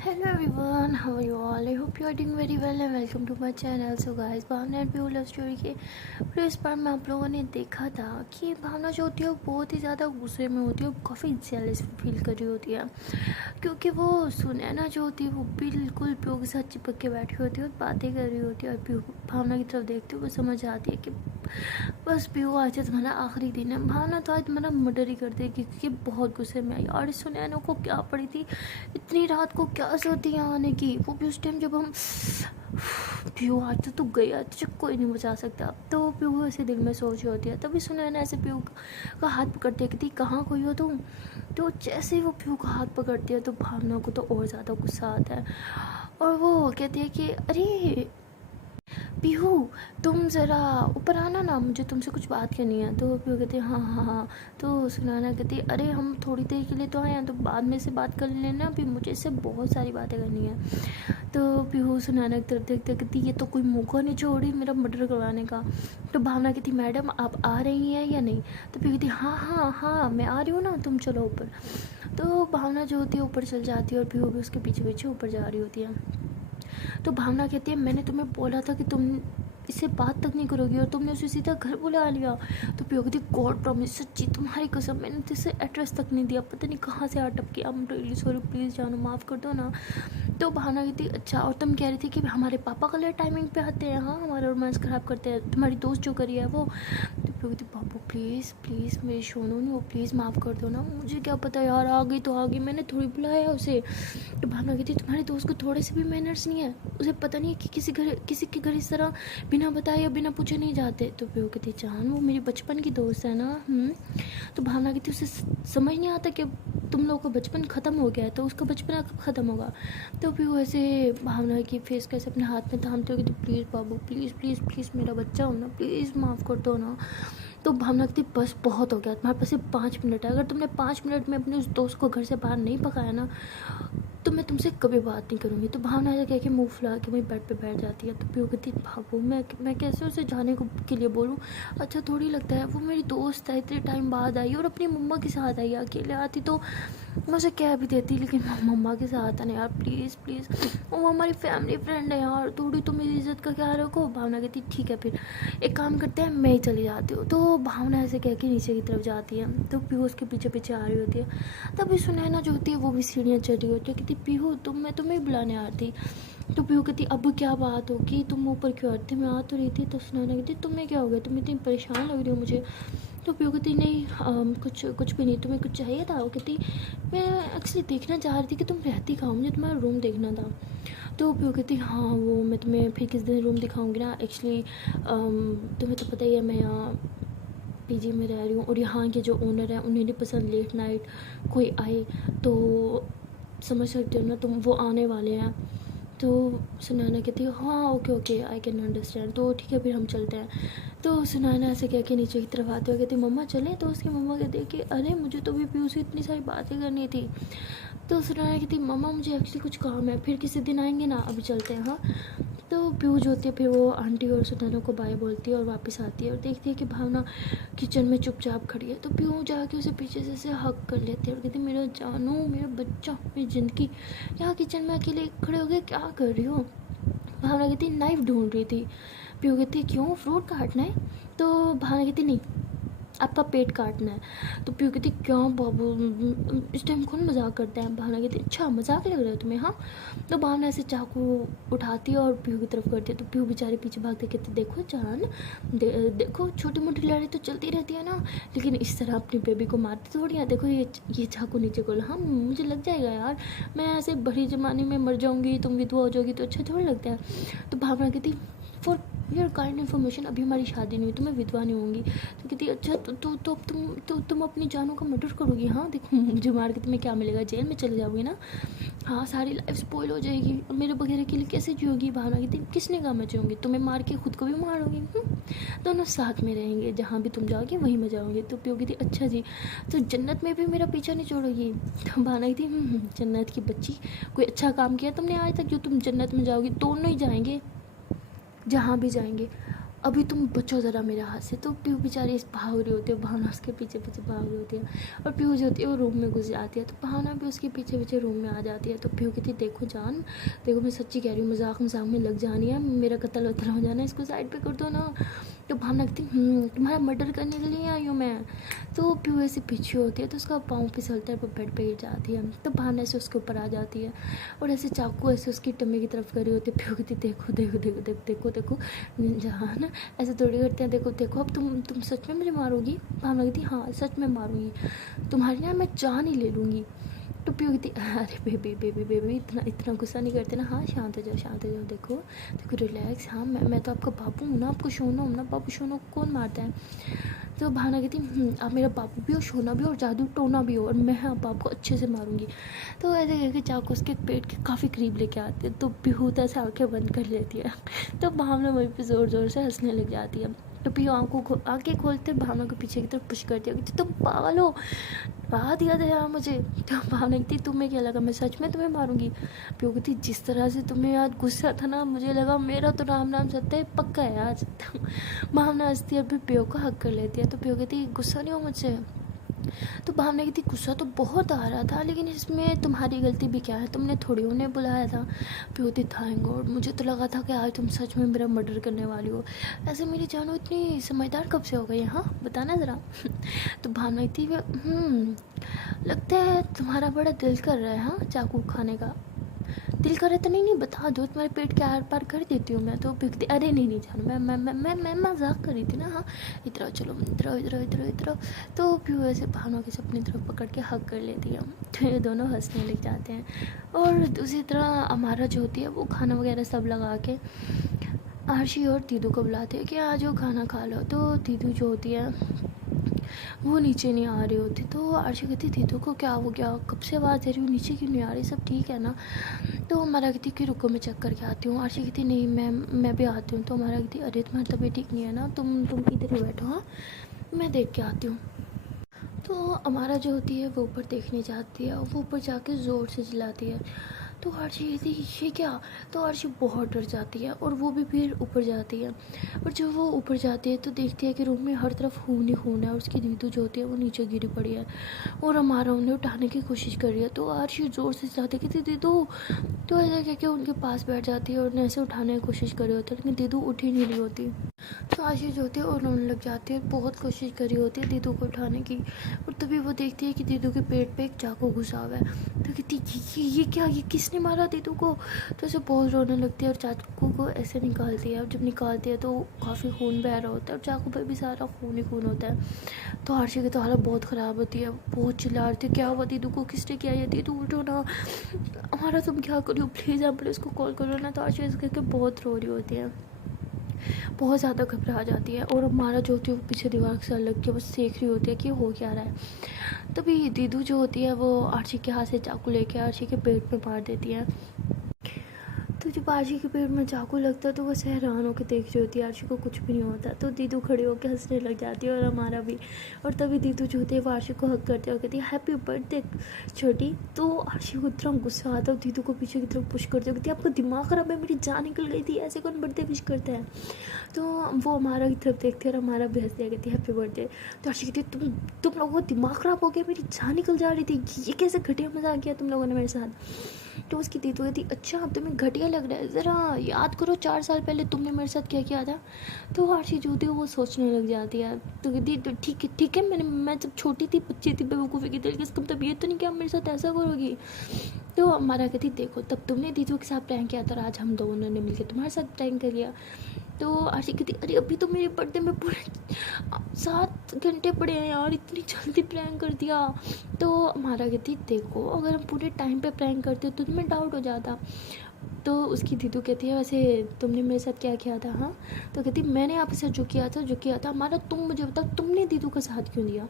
Hello everyone, how are you all? I hope you are doing very well and welcome to my channel. So guys, Bhavna and pure love story के previous part में आप लोगों ने देखा था कि भावना जो होती है वो बहुत ही ज़्यादा गुस्से में होती है, वो काफ़ी जेलस फील कर रही होती है क्योंकि वो सुनैना जो होती है वो बिल्कुल प्यो के साथ चिपक के बैठी होती है और बातें कर रही होती है। और प्यो भावना की तरफ देखते हुए समझ आती है कि बस प्यो आज तुम्हारा आखिरी दिन है। भावना तो आज तुम्हारा मर्डर ही कर देगी क्योंकि बहुत गुस्से में आई। और सुनैना को क्या पड़ी थी इतनी रात को, क्या जरूरत थी यहाँ आने की, वो भी उस टाइम जब हम प्यू आज तो गया तुझे कोई नहीं बचा सकता। तो प्यू ऐसे दिल में सोच रही होती है, तभी सुनैना ऐसे प्यू का हाथ पकड़ती है, कहती कहाँ खोई हो तुम। तो जैसे ही वो प्यू का हाथ पकड़ती है तो भावना को तो और ज़्यादा गुस्सा आता है और वो कहती है कि अरे पीहू तुम ज़रा ऊपर आना ना, मुझे तुमसे कुछ बात करनी है। तो पीहू कहती है हाँ हाँ हाँ। तो सुनैना कहती है अरे हम थोड़ी देर के लिए तो आए हैं, तो बाद में से बात कर लेना, अभी मुझे इससे बहुत सारी बातें करनी है। तो पीहू सुनैना की तरफ देखते कहती ये तो कोई मौका नहीं छोड़ी मेरा मर्डर करवाने का। तो भावना कहती मैडम आप आ रही हैं या नहीं। तो पीहू कहती हाँ हाँ हाँ मैं आ रही हूँ ना, तुम चलो ऊपर। तो भावना जो होती है ऊपर चल जाती है और पीहू भी उसके पीछे पीछे ऊपर जा रही होती है। तो भावना कहती है मैंने तुम्हें बोला था कि तुम इससे बात तक नहीं करोगी और तुमने उसे सीधा घर बुला लिया। तो पियो कहती गॉड प्रॉमिस सच्ची तुम्हारी कसम मैंने तुझसे एड्रेस तक नहीं दिया, पता नहीं कहाँ से अटक के, I am really sorry please जानो माफ़ कर दो ना। तो भावना कहती अच्छा और तुम कह रही थी कि हमारे पापा कलर टाइमिंग पे आते हैं, हाँ हमारा रोमांस ख़राब करते हैं, तुम्हारी दोस्त जो करी है वो। तो पियो कहती पापा प्लीज़ प्लीज़ मेरी सोनू नहीं, वो प्लीज़ माफ़ कर दो ना, मुझे क्या पता यार आ गई तो आ गई, मैंने थोड़ी बुलाया उसे। तो भावना कहती तुम्हारे दोस्त को थोड़े से भी मैनर्स नहीं है, उसे पता नहीं है कि किसी के घर इस तरह बिना बताए या बिना पूछे नहीं जाते। तो प्यो कहती जान वो मेरी बचपन की दोस्त है ना। तो भावना कहती उसे समझ नहीं आता कि तुम लोगों का बचपन ख़त्म हो गया है, तो उसका बचपन कब ख़त्म होगा। तो प्यो ऐसे भावना की फेस कैसे अपने हाथ में थामते हो, कहती please Babu please please please मेरा बच्चा हो ना, प्लीज़ माफ़ कर दो ना। तो भावना कहती बस बहुत हो गया, तुम्हारे पास सिर्फ 5 मिनट है, अगर तुमने 5 मिनट में अपने उस दोस्त को घर से बाहर नहीं पकाया ना तो मैं तुमसे कभी बात नहीं करूँगी। तो भावना ऐसा कह के मुँह फुला के वहीं बेड पे बैठ जाती है। तो प्यो कहती भागो, मैं कैसे उसे जाने को के लिए बोलूँ, अच्छा थोड़ी लगता है वो मेरी दोस्त है, इतने टाइम बाद आई और अपनी मम्मा के साथ आई, अकेले आती तो मैं उसे कह भी देती, लेकिन मम्मा के साथ आना यार प्लीज़ प्लीज़, वो हमारी फैमिली फ्रेंड है यार, थोड़ी तो मेरी इज्जत का ख्याल रखो। भावना कहती ठीक है फिर एक काम करते हैं मैं ही चली जाती हूँ। तो भावना ऐसे कह के नीचे की तरफ जाती है, तो पीहू उसके पीछे पीछे आ रही होती है। तभी सुनैना जो होती है वो भी सीढ़ियाँ चढ़ रही होती है, कहती पीहू मैं तुम्हें बुलाने आ रही थी। तो पीहू कहती अब क्या बात होगी, तुम ऊपर क्यों आ रही थी, मैं आ तो रही थी। तो सुनैना कहती तुम्हें क्या हो गया, तुम इतनी परेशान लग रही हो मुझे। तो पीहू कहती नहीं कुछ भी नहीं, तुम्हें कुछ चाहिए था। वो कहती मैं एक्चुअली देखना चाह रही थी कि तुम रहती कहाँ, मुझे तुम्हारा रूम देखना था। तो पीहू कहती हाँ वो मैं तुम्हें फिर किस दिन रूम दिखाऊंगी ना, एक्चुअली तुम्हें तो पता ही है मैं यहाँ पीजी में रह रही हूँ और यहाँ के जो ओनर हैं उन्हें नहीं पसंद लेट नाइट कोई आए, तो समझ सकते हो ना तुम, वो आने वाले हैं। तो सुनैना कहती है हाँ okay okay I can understand, तो ठीक है फिर हम चलते हैं। तो सुनैना ऐसे कह के नीचे की तरफ आते हुए कहती मम्मा चले। तो उसकी मम्मा कहती है कि अरे मुझे तो भी पीयू से इतनी सारी बातें करनी थी। तो सुनैना कहती मम्मा मुझे एक्चुअली कुछ काम है, फिर किसी दिन आएंगे ना, अभी चलते हैं हाँ। तो पीहू जो होती है फिर वो आंटी और सुनैना को बाय बोलती है और वापस आती है और देखती है कि भावना किचन में चुपचाप खड़ी है। तो पीहू जाके उसे पीछे से ऐसे हक कर लेती है और कहती मेरा जानू मेरा बच्चा मेरी ज़िंदगी, यहाँ किचन में अकेले खड़े हो गए क्या कर रही हो। भावना कहती नाइफ ढूंढ रही थी। पीहू कहती क्यों फ्रूट काटना है। तो भावना कहती नहीं आपका पेट काटना है। तो पीहू कहती क्यों बाबू इस टाइम कौन मजाक करता है। भावना कहती अच्छा मजाक लग रहा है तुम्हें हाँ। तो भावना ऐसे चाकू उठाती है और पीहू की तरफ करती है। तो पीहू बेचारे पीछे भागते कहते देखो जान देखो छोटी मोटी लड़ाई तो चलती रहती है ना, लेकिन इस तरह अपनी बेबी को मारते थोड़ी है। देखो ये चाकू नीचे को हाँ मुझे लग जाएगा यार, मैं ऐसे बड़ी जमाने में मर जाऊँगी तुम विधवा हो जाओगी तो अच्छा थोड़ा लगता है। तो भावना कहती फॉर योर काइंड इन्फॉर्मेशन अभी हमारी शादी नहीं हुई तो मैं विधवा नहीं होंगी। तो कहती अच्छा तो तुम अपनी जानों का मर्डर करोगी हाँ, देखो मुझे मार के तुम्हें क्या मिलेगा, जेल में चले जाओगी ना, हाँ सारी लाइफ स्पॉइल हो जाएगी और मेरे वगैरह के लिए कैसे जियोगी। भावना कहती किसने कहा मैं जियूँगी, तुम्हें मार के खुद को भी मारोगी, दोनों साथ में रहेंगे, जहाँ भी तुम जाओगी वहीं मैं जाऊँगी। तो प्यो कहती अच्छा जी तो जन्नत में भी मेरा पीछा नहीं छोड़ोगी। तो भावना कहती जन्नत की बच्ची कोई अच्छा काम किया तुमने आज तक जो तुम जन्नत में जाओगी, दोनों ही जाएंगे जहाँ भी जाएंगे। अभी तुम बचो ज़रा मेरे हाथ से। तो पीहू बेचारी भाग रही होती है, भावना उसके पीछे पीछे भाग रही होती है और पीहू जो होती है वो रूम में घुस जाती है। तो भावना भी उसके पीछे पीछे रूम में आ जाती है। तो पीहू कहती है देखो जान, देखो मैं सच्ची कह रही हूँ, मजाक मजाक में लग जानी है, मेरा कत्ल वत्ल हो जाना है, इसको साइड पे कर दो ना। तो भावना कहती तुम्हारा मर्डर करने के लिए आई हूँ मैं। तो पीहू ऐसे पीछे होती है तो उसका पाँव फिसलता है, वो बेड पे गिर जाती है। तो भावना ऐसे उसके ऊपर आ जाती है और ऐसे चाकू ऐसे उसकी टम्मी की तरफ करी होती है। पीहू कहती देखो देखो देखो देखो देखो देखो जान, ऐसे थोड़ी करते हैं, देखो देखो अब तुम सच में मुझे मारोगी। भावना कहती हाँ सच में मारूंगी, तुम्हारी ना मैं जान ही ले लूँगी। तो पीहू कहती अरे बेबी बेबी बेबी इतना इतना गुस्सा नहीं करते ना, हाँ शांत हो जाओ शांत हो जाओ, देखो देखो रिलैक्स, हाँ मैं तो आपका बापू हूँ ना, आपको शोना हूँ ना, बापू शोना को कौन मारता है। तो भावना कहती आप मेरा बापू भी हो, शोना भी हो और जादू टोना भी हो, और मैं अब आपको अच्छे से मारूंगी। तो ऐसे करके चाकू उसके पेट के काफ़ी करीब लेके आते हैं। तो पीहू तो ऐसे आँखें बंद कर लेती है। तो भावना वहीं पे ज़ोर ज़ोर से हंसने लग जाती है। तो पीहू आँखें खोलते भावना को पीछे की तरफ पुश कर दिया कि तुम पागल हो, बात याद है यार मुझे। तो भावना कहती तुम्हें क्या लगा मैं सच में तुम्हें मारूंगी। पीहू कहती जिस तरह से तुम्हें आज गुस्सा था ना, मुझे लगा मेरा तो राम नाम सत्य है, पक्का है आज। तो भावना हंसती है, फिर पीहू को हक कर लेती है। तो पीहू कहती गुस्सा नहीं हो मुझसे। तो भावना कहती गुस्सा तो बहुत आ रहा था, लेकिन इसमें तुम्हारी गलती भी क्या है, तुमने थोड़ी उन्हें बुलाया था। फिर होती थैंक गॉड, मुझे तो लगा था कि आज तुम सच में मेरा मर्डर करने वाली हो। ऐसे मेरी जानू इतनी समझदार कब से हो गई, हाँ बताना ज़रा। तो भावना कहती लगता है तुम्हारा बड़ा दिल कर रहा है हाँ चाकू खाने का। दिल करे तो नहीं नहीं बता दो, तुम्हारे पेट के आर पार कर देती हूँ मैं। तो बिकती अरे नहीं नहीं जान, मैं मजाक कर रही थी ना, हाँ इधर आओ, चलो इधर आओ इधर आओ इधर आओ इधर आओ। तो पीहू ऐसे भावना की अपनी तरफ पकड़ के हक कर लेती है। तो ये दोनों हंसने लग जाते हैं। और दूसरी तरह हमारा जो होती है वो खाना वगैरह सब लगा के आरशी और दीदू को बुलाते हैं कि आज वो खाना खा लो। तो दीदू जो होती है वो नीचे नहीं आ रही होती। तो आरशी कहती दीदू को क्या हो गया, कब से आवाज़ दे रही हूँ, नीचे क्यों नहीं आ रही, सब ठीक है ना। तो हमारा कहती कि रुको मैं चेक करके आती हूँ। आरशी कहती नहीं मैं भी आती हूँ। तो हमारा कहती अरे तुम्हारी तबीयत ठीक नहीं है ना, तुम इधर ही बैठो, हाँ मैं देख के आती हूँ। तो हमारा जो होती है वो ऊपर देखने जाती है और वो ऊपर जाके ज़ोर से चिल्लाती है। तो अर्शी कहती ये क्या। तो अर्शी बहुत डर जाती है और वो भी फिर ऊपर जाती है। और जब वो ऊपर जाती है तो देखती है कि रूम में हर तरफ खून ही खून है और उसकी दीदू जो होती है वो नीचे गिरी पड़ी है और हमारा उन्हें उठाने की कोशिश कर रही है। तो अर्शी ज़ोर से चिल्लाती है कि दीदू। तो ऐसा कह के उनके पास बैठ जाती है और उन्हें ऐसे उठाने की कोशिश कर रही होती है, लेकिन दीदू उठ ही नहीं रही होती। तो आशीष जो होती है और रोने लग जाती है, बहुत कोशिश करी होती है दीदू को उठाने की। और तभी वो देखती है कि दीदू के पेट पे एक चाकू घुसा हुआ है। तो कहती ये क्या, ये किसने मारा दीदू को। तो ऐसे बहुत रोने लगती है और चाकू को ऐसे निकालती है। और जब निकालती है तो काफ़ी खून बह रहा होता है और चाकू पर भी सारा खून ही खून होता है। तो आरशी की तो हालत बहुत ख़राब होती है, बहुत चिल्ला रही थी क्या हुआ दीदू को, किसने किया, ये दीदू उठो ना, हमारा तुम क्या करो प्लीज़, आप प्लीज़ को कॉल करो ना। तो आरशी इस करके बहुत रो रही होती है, बहुत ज़्यादा घबरा जाती है। और हमारा जो होती है वो पीछे दीवार के साथ लग के बस देख रही होती है कि हो क्या रहा है। तभी दीदू जो होती है वो आरशी के हाथ से चाकू लेके आरशी के पेट पे मार देती है। तो जब आरशी के पेट में चाकू लगता है तो वो हैरान होकर देख रही होती है, आरशी को कुछ भी नहीं होता। तो दीदू खड़ी होकर हंसने लग जाती है और हमारा भी। और तभी दीदू जो होती है वो आरशी को हक करते हुए कहती है हैप्पी बर्थडे छोटी। तो आरशी को इतना गुस्सा आता है, दीदू को पीछे की तरफ पुश करते हुए कहती है आपका दिमाग खराब है, मेरी जान निकल गई थी, ऐसे कौन बर्थडे विश करता है। तो वो हमारा की तरफ देखते हैं और हमारा भी हंस दिया, कहती है हैप्पी बर्थडे। तो आरशी कहती है तुम लोगों को दिमाग ख़राब हो गया, मेरी जान निकल जा रही थी, ये कैसे घटिया मजाक किया तुम लोगों ने मेरे साथ। तो उसकी दीदू कहती अच्छा अब तुम्हें घटिया लग रहा है, ज़रा याद करो 4 साल पहले तुमने मेरे साथ क्या किया था। तो आरशी जो होती है वो सोचने लग जाती है। तो कहती तो ठीक है मैं जब छोटी थी बच्ची थी बेवकूफ़ी की थी, लेकिन इसका मतलब ये तो नहीं कि आप मेरे साथ ऐसा करोगी। तो हमारा कहती देखो तब तुमने दीदू के साथ प्रैंक किया था और आज हम दोनों ने मिलकर तुम्हारे साथ प्रैंक कर लिया। तो आरशी कहती अरे अभी तो मेरे बर्थडे में पूरे 7 घंटे पड़े हैं यार, इतनी जल्दी प्रैंक कर दिया। तो हमारा कहती देखो अगर हम पूरे टाइम पे प्रैंक करते तो तुम्हें डाउट हो जाता। तो उसकी दीदू कहती है वैसे तुमने मेरे साथ क्या किया था। हाँ तो कहती मैंने आपके साथ जो किया था हमारा, तुम मुझे बताओ तुमने दीदू का साथ क्यों दिया।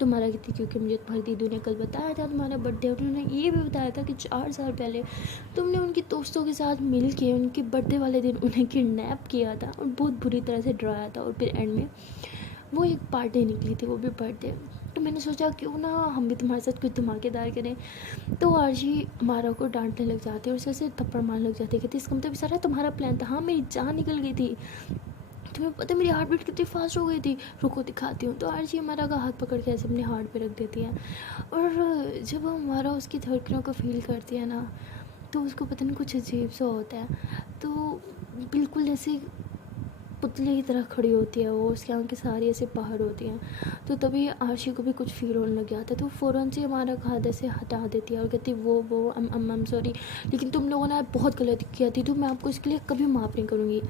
तुम्हारा कहती क्योंकि मुझे तुम्हारी दीदू ने कल बताया था तुम्हारा बर्थडे, और उन्होंने ये भी बताया था कि 4 साल पहले तुमने उनकी दोस्तों के साथ मिल के उनके बर्थडे वाले दिन उन्हें किडनैप किया था और बहुत बुरी तरह से डराया था, और फिर एंड में वो एक पार्टी निकली थी, वो भी बर्थडे। तो मैंने सोचा क्यों ना हम भी तुम्हारे साथ कुछ धमाकेदार करें। तो आरशी हमारा को डांटने लग जाती है और उसे थप्पड़ मारने लग जाती है, कहती इसका मतलब सारा तुम्हारा प्लान था, हाँ मेरी जान निकल गई थी। तुम्हें पता है मेरी हार्ट बीट कितनी फास्ट हो गई थी, रुको दिखाती हूँ। तो आरची हमारा का हाथ पकड़ के ऐसे अपने हार्ट पे रख देती है, और जब हमारा उसकी धड़कनों को फील करती है ना, तो उसको पता नहीं कुछ अजीब सा होता है। तो बिल्कुल ऐसे पुतले की तरह खड़ी होती है वो, उसकी आंखें सारी ऐसे बाहर होती हैं। तो तभी आरशी को भी कुछ फील होने लग गया था, तो फ़ौरन से हमारा हाथ ऐसे हटा देती है और कहती वो अम सॉरी, लेकिन तुम लोगों ने बहुत गलती किया थी, तो मैं आपको इसके लिए कभी माफ़ नहीं करूँगी।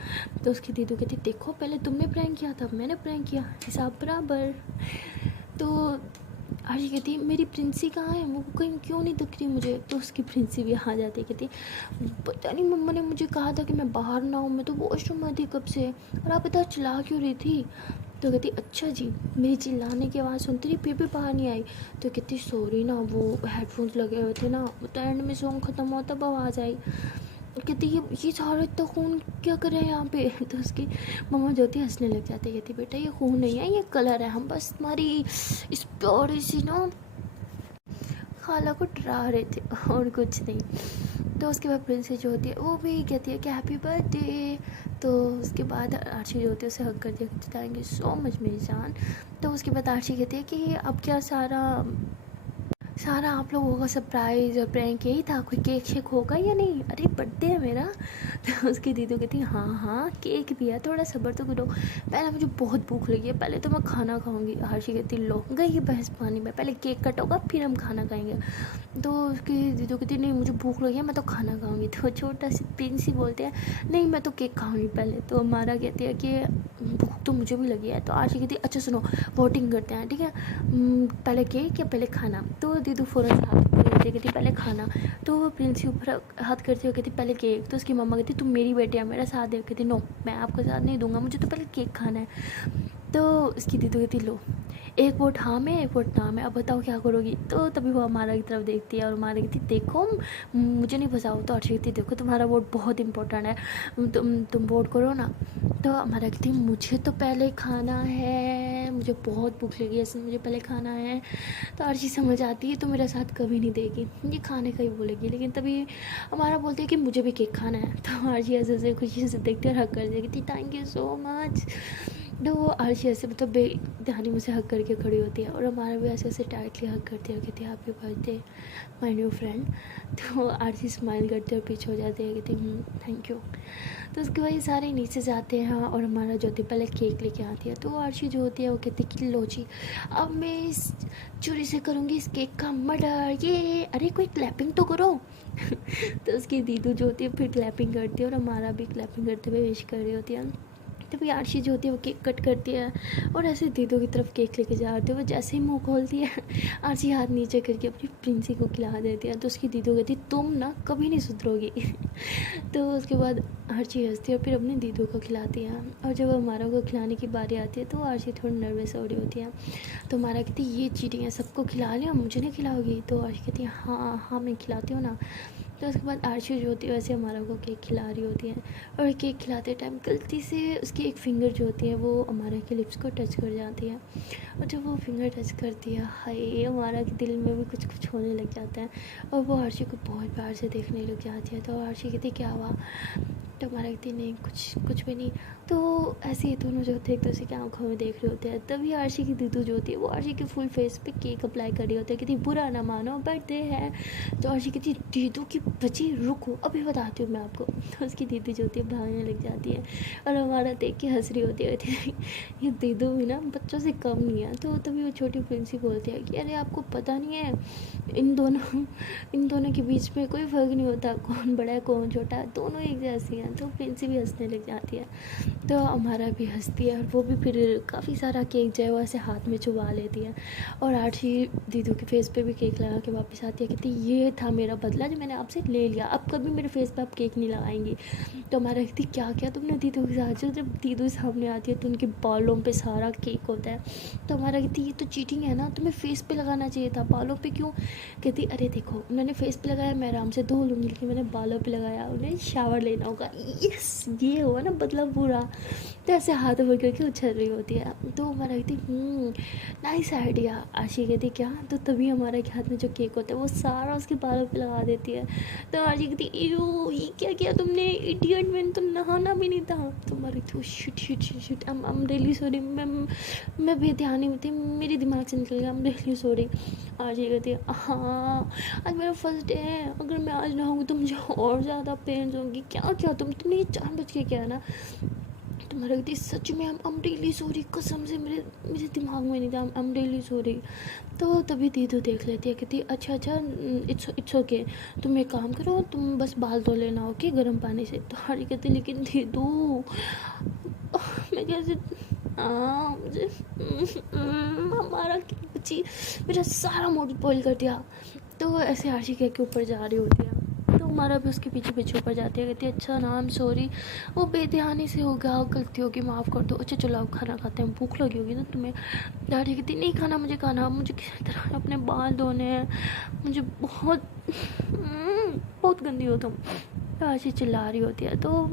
तो उसकी दीदू कहती देखो पहले तुमने प्रैंक किया था, मैंने प्रैंक किया, हिसाब बराबर। तो आरशी कहती है मेरी प्रिंसी कहाँ है, वो कहीं क्यों नहीं दिख रही मुझे। तो उसकी प्रिंसी भी आ जाती है, कहती पता नहीं मम्मा ने मुझे कहा था कि मैं बाहर ना हूँ, मैं तो वॉशरूम में थी कब से, और आप इतना चिल्ला क्यों रही थी। तो कहती अच्छा जी, मेरी चिल्लाने की आवाज़ सुनती रही फिर भी बाहर नहीं आई। तो कहती सॉरी ना, वो हेडफोन्स लगे हुए थे ना, तो एंड में सॉन्ग ख़त्म हुआ तब आवाज़ आई। कहती ये सारा इतना खून क्या कर रहे हैं यहाँ पे। तो उसकी मम्मा जो होती है हंसने लग जाती है, कहती बेटा ये खून नहीं है, ये कलर है, हम बस तुम्हारी इस प्योर सी ना खाला को डरा रहे थे और कुछ नहीं। तो उसके बाद प्रिंसेस जो होती है वो भी कहती है कि हैप्पी बर्थडे। तो उसके बाद आरशी जो होती है उसे हक कर दिया, थैंक यू सो मच मेरी जान। तो उसके बाद आरशी कहती है कि अब क्या सारा सारा आप लोगों का सरप्राइज़ और प्रैंक यही था, कोई केक शेक होगा या नहीं, अरे बर्थडे है मेरा। तो उसकी दीदी कहती हाँ हाँ केक भी है, थोड़ा सब्र तो करो, पहले मुझे बहुत भूख लगी है, पहले तो मैं खाना खाऊंगी। हर्षी कहती लो गई बहस पानी में, पहले केक कट होगा फिर हम खाना खाएंगे। तो उसकी दीदी कहती नहीं मुझे भूख लगी है, मैं तो खाना खाऊंगी। तो छोटा सी प्रिंसी बोलते हैं नहीं मैं तो केक खाऊंगी पहले। तो हमारा कहती है कि भूख तो मुझे भी लगी है। तो आरशी कहती है अच्छा सुनो वोटिंग करते हैं ठीक है, पहले केक या पहले खाना। तो दीदू फ़ौरन से हाथ करती कहती पहले खाना। तो प्रिंसी ऊपर हाथ करती हुए कहती पहले केक। तो उसकी मम्मा कहती तुम मेरी बेटी है मेरा साथ दे, कहती नो मैं आपका साथ नहीं दूंगा, मुझे तो पहले केक खाना है। तो उसकी दीदू कहती लो एक वोट हाँ में एक वोट ना में, अब बताओ क्या करोगी। तो तभी वो हमारा की तरफ देखती है और हमारा कहती देखो मुझे नहीं फंसाओ। तो अर्शी कहती देखो तुम्हारा वोट बहुत इंपॉर्टेंट है, तुम वोट करो ना। तो हमारा कहती मुझे तो पहले खाना है, मुझे बहुत भूख लगी है इसलिए मुझे पहले खाना है। तो अर्शी समझ आती है तो मेरा साथ कभी नहीं देगी, ये खाने का ही बोलेगी। लेकिन तभी हमारा बोलते हैं कि मुझे भी केक खाना है। तो अर्शी ऐसे खुशी से देखते और हक कर देगी थैंक यू सो मच। तो वो आरशी ऐसे मतलब बेध्यानी मुझे हक करके खड़ी होती है और हमारा भी ऐसे ऐसे टाइटली हक करती है, कहती है happy birthday my new friend. तो आरशी स्माइल करते और पीछे हो जाती है, कहती थैंक यू। तो उसके बाद ये सारे नीचे जाते हैं और हमारा जो होती है पहले केक लेके आती है। तो आरशी जो होती है वो कहती है कि लो जी अब मैं इस चोरी से करूँगी इस केक का मर्डर, ये अरे कोई क्लैपिंग तो करो। तो उसकी दीदू जो होती है फिर क्लैपिंग करती है और हमारा भी क्लैपिंग करते हुए विश कर रही होती है। तभी आरशी जो होती है वो केक कट करती है और ऐसे दीदू की तरफ केक लेके जा रही है। वो जैसे ही मुंह खोलती है आरशी हाथ नीचे करके अपनी प्रिंसी को खिला देती है। तो उसकी दीदू कहती तुम ना कभी नहीं सुधरोगी। तो उसके बाद आरशी हंसती है और फिर अपनी दीदू को खिलाती है। और जब हमारा को खिलाने की बारी आती है तो आरशी थोड़ी नर्वस हो रही होती है। तो हमारा कहती ये चीटिंग है, सबको खिला लिया मुझे नहीं खिलाओगी। तो आरशी कहती है हाँ हाँ मैं खिलाती हूँ ना। तो उसके बाद आरशी जो होती है वैसे हमारा को केक खिला रही होती है और केक खिलाते टाइम गलती से उसकी एक फिंगर जो होती है वो हमारा के लिप्स को टच कर जाती है। और जब वो फिंगर टच करती है हाय हमारा के दिल में भी कुछ कुछ होने लग जाता है और वो आरशी को बहुत प्यार से देखने लग जाती है। तो आरशी कहती क्या हुआ। तो हमारा कहती नहीं कुछ भी नहीं। तो ऐसे ही दोनों जो होते हैं एक दूसरे की आंखों में देख रहे होते हैं। तभी आरशी की दीदू जो होती है वो आरशी के फुल फेस पे केक अप्लाई कर रही होती है, कहती बुरा ना मानो बर्थडे है। तो आरशी कहती दीदू की बची रुको अभी बताती हूँ मैं आपको। तो उसकी दीदी जो होती है भागने लग जाती है और हमारा देख के हंस रही होती है ये दीदू भी ना बच्चों से कम नहीं है। तो तभी वो छोटी प्रिंसी बोलती है कि अरे आपको पता नहीं है इन दोनों के बीच में कोई फ़र्क नहीं होता, कौन बड़ा है कौन छोटा है, दोनों एक जैसी हैं। तो प्रिंसी भी हंसने लग जाती है। तो हमारा भी हंसती है और वो भी फिर काफ़ी सारा केक जो है वो ऐसे हाथ में चुबा लेती है। और आरशी दीदू के फेस पे भी केक लगा के वापस आती है, कहती ये था मेरा बदला जो मैंने आपसे ले लिया, अब कभी मेरे फेस पे आप केक नहीं लगाएंगी। तो हमारा कहती क्या क्या तुमने दीदू के साथ। जो जब दीदू सामने आती है तो उनके बालों पे सारा केक होता है। तो हमारा कहती ये तो चीटिंग है ना, तुम्हें फेस पे लगाना चाहिए था, बालों पे क्यों। कहती अरे देखो मैंने फेस पे लगाया मैं आराम से धो लूँगी, लेकिन मैंने बालों पे लगाया, उन्हें शावर लेना होगा, यस ये हुआ ना बदला पूरा। तो ऐसे हाथ ऊपर करके उछल रही होती है। तो हमारा कहती नाइस आइडिया। आशी कहती क्या? तो तभी हमारे हाथ में जो केक होता है वो सारा उसके बालों पे लगा देती है। तो आशी कहती यू ये क्या किया तुमने इडियट, मैंने तो नहाना भी नहीं था। तो हमारी थी shit shit shit shit I am really sorry, मैं बेध्यानी में थी, मेरे दिमाग से निकल गया, आई एम रियली सॉरी। आशी कहती है हाँ आज मेरा फर्स्ट डे है, अगर मैं आज नहाऊंगी तो मुझे और ज़्यादा पेन होंगी। क्या क्या तुमने ये 4 बज के क्या है ना। तुम्हारा कहती सच में आई एम रियली सॉरी, कसम से मेरे दिमाग में नहीं था, आई एम रियली सॉरी। तो तभी दीदू देख लेती है, कहती अच्छा इट्स ओके, तुम एक काम करो, तुम बस बाल धो लेना ओके गर्म पानी से। तो हारी कहती लेकिन दीदू मैं कैसे, मुझे हमारा बच्ची मेरा सारा मूड स्पॉइल कर दिया। तो ऐसे आशी कह के ऊपर जा रही होती है। तो हमारा भी उसके पीछे पीछे ऊपर जाती है, कहती है अच्छा ना आई एम सॉरी, वो बेध्यानी से हो गया, गलती होगी माफ़ कर दो। अच्छा चलो अब खाना खाते हैं, भूख लगी होगी ना तुम्हें। डैडी कहती नहीं खाना, मुझे किसी तरह अपने बाल धोने हैं, मुझे बहुत गंदी हो तुम। तो आशी चिल्ला रही होती है। तो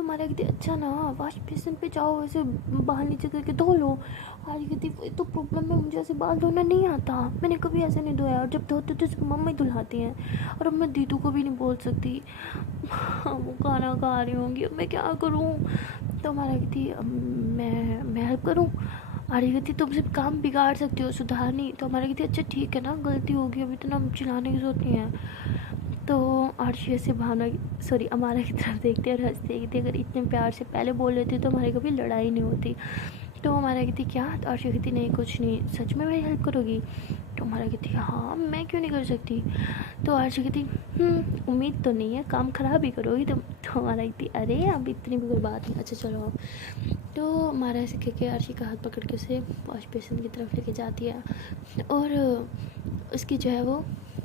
हमारा कहती अच्छा ना वाश बेसिन पे जाओ, ऐसे बाल नीचे करके धो लो। आज कहती वही तो प्रॉब्लम है, मुझे ऐसे बाल धोना नहीं आता, मैंने कभी ऐसे नहीं धोया, और जब धोते तो सिर्फ मम्मी धुलाती हैं, और अब मैं दीदू को भी नहीं बोल सकती। वो खाना खा रही होंगी, अब मैं क्या करूँ। तो हमारा कहती मैं हेल्प करूँ। आर्य कहती तुम सिर्फ काम बिगाड़ सकती हो, सुधार नहीं। तो हमारा कहती अच्छा ठीक है ना, गलती होगी, अभी तो ना चिल्लाने की जरूरत नहीं है। तो आर्शी से भावना सॉरी अमारा की तरफ देखते और हंसते कहती अगर इतने प्यार से पहले बोल लेती तो हमारी कभी लड़ाई नहीं होती। तो हमारा कहती क्या? तो आर्शी कहती नहीं कुछ नहीं, सच में मेरी हेल्प करोगी? तो हमारा कहती हाँ मैं क्यों नहीं कर सकती। तो आर्शी कहती उम्मीद तो नहीं है, काम ख़राब ही करोगी तुम। तो हमारा कहती अरे अब इतनी भी कोई बात नहीं, अच्छा चलो अब। तो हमारा ऐसे कह के आर्शी का हाथ पकड़ के उसे वॉश बेसिन की तरफ लेके जाती है, और उसकी जो है वो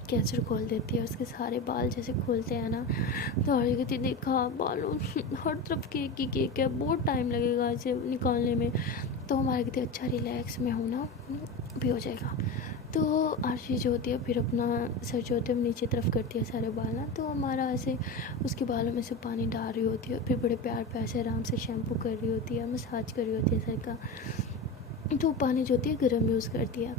कैचर खोल देती है, उसके सारे बाल जैसे खोलते हैं ना। तो आर्य कहती देखा बालों हर तरफ केक ही केक है, बहुत टाइम लगेगा इसे निकालने में। तो हमारे कहती अच्छा रिलैक्स में हूँ ना, भी हो जाएगा। तो आरशी जो होती है फिर अपना सर जो होते है नीचे तरफ करती है सारे बाल ना। तो हमारा ऐसे उसके बालों में से पानी डाल रही होती है, फिर बड़े प्यार पे ऐसे आराम से शैम्पू कर रही होती है, मसाज कर रही होती है सर का। तो पानी जो होती है गर्म यूज़ करती है।